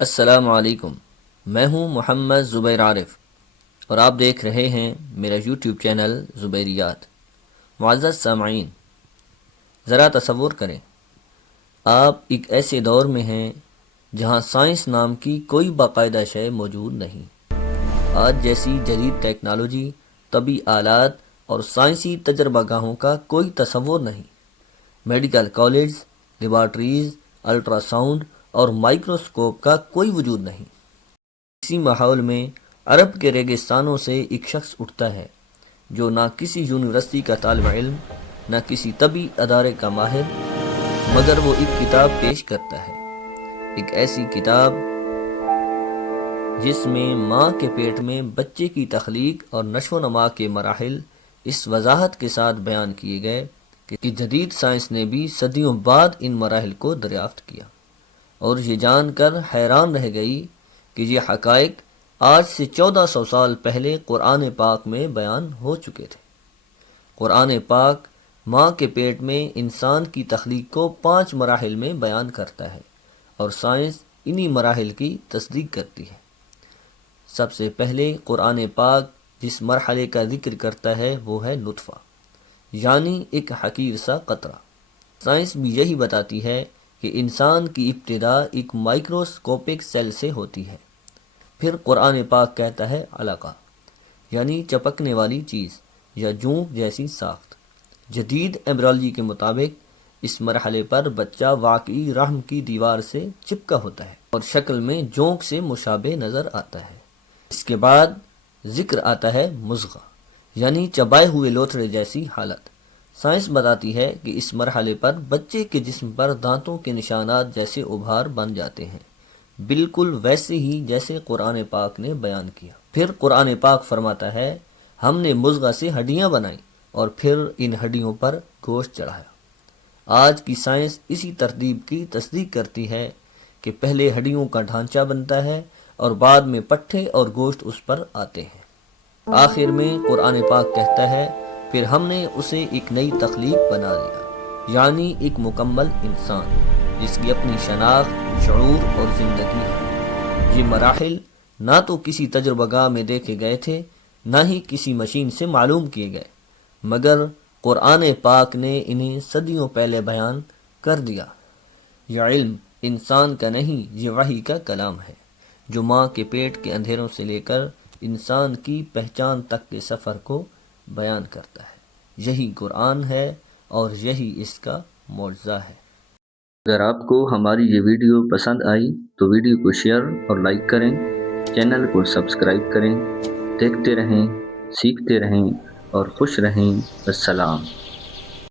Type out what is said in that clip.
السلام علیکم، میں ہوں محمد زبیر عارف اور آپ دیکھ رہے ہیں میرا یوٹیوب چینل زبیریات۔ معزز سامعین، ذرا تصور کریں، آپ ایک ایسے دور میں ہیں جہاں سائنس نام کی کوئی باقاعدہ شے موجود نہیں۔ آج جیسی جدید ٹیکنالوجی، طبی آلات اور سائنسی تجربہ گاہوں کا کوئی تصور نہیں۔ Medical college, laboratories, ultra sound اور مائکروسکوپ کا کوئی وجود نہیں۔ اسی ماحول میں عرب کے ریگستانوں سے ایک شخص اٹھتا ہے جو نہ کسی یونیورسٹی کا طالب علم، نہ کسی طبی ادارے کا ماہر، مگر وہ ایک کتاب پیش کرتا ہے، ایک ایسی کتاب جس میں ماں کے پیٹ میں بچے کی تخلیق اور نشو و نما کے مراحل اس وضاحت کے ساتھ بیان کیے گئے کہ جدید سائنس نے بھی صدیوں بعد ان مراحل کو دریافت کیا اور یہ جان کر حیران رہ گئی کہ یہ حقائق آج سے 1400 سال پہلے قرآن پاک میں بیان ہو چکے تھے۔ قرآن پاک ماں کے پیٹ میں انسان کی تخلیق کو 5 مراحل میں بیان کرتا ہے اور سائنس انہی مراحل کی تصدیق کرتی ہے۔ سب سے پہلے قرآن پاک جس مرحلے کا ذکر کرتا ہے وہ ہے نطفہ، یعنی ایک حقیر سا قطرہ۔ سائنس بھی یہی بتاتی ہے کہ انسان کی ابتدا ایک مائکروسکوپک سیل سے ہوتی ہے۔ پھر قرآن پاک کہتا ہے علقہ، یعنی چپکنے والی چیز یا جونک جیسی ساخت۔ جدید ایمبریولوجی کے مطابق اس مرحلے پر بچہ واقعی رحم کی دیوار سے چپکا ہوتا ہے اور شکل میں جونک سے مشابہ نظر آتا ہے۔ اس کے بعد ذکر آتا ہے مضغہ، یعنی چبائے ہوئے لوتھڑے جیسی حالت۔ سائنس بتاتی ہے کہ اس مرحلے پر بچے کے جسم پر دانتوں کے نشانات جیسے ابھار بن جاتے ہیں، بالکل ویسے ہی جیسے قرآن پاک نے بیان کیا۔ پھر قرآن پاک فرماتا ہے ہم نے مضغہ سے ہڈیاں بنائیں اور پھر ان ہڈیوں پر گوشت چڑھایا۔ آج کی سائنس اسی ترتیب کی تصدیق کرتی ہے کہ پہلے ہڈیوں کا ڈھانچہ بنتا ہے اور بعد میں پٹھے اور گوشت اس پر آتے ہیں۔ آخر میں قرآن پاک کہتا ہے پھر ہم نے اسے ایک نئی تخلیق بنا دیا، یعنی ایک مکمل انسان جس کی اپنی شناخت، شعور اور زندگی ہے۔ یہ مراحل نہ تو کسی تجربہ گاہ میں دیکھے گئے تھے، نہ ہی کسی مشین سے معلوم کیے گئے، مگر قرآن پاک نے انہیں صدیوں پہلے بیان کر دیا۔ یہ علم انسان کا نہیں، یہ وحی کا کلام ہے جو ماں کے پیٹ کے اندھیروں سے لے کر انسان کی پہچان تک کے سفر کو بیان کرتا ہے۔ یہی قرآن ہے اور یہی اس کا معجزہ ہے۔ اگر آپ کو ہماری یہ ویڈیو پسند آئی تو ویڈیو کو شیئر اور لائک کریں، چینل کو سبسکرائب کریں۔ دیکھتے رہیں، سیکھتے رہیں اور خوش رہیں۔ السلام۔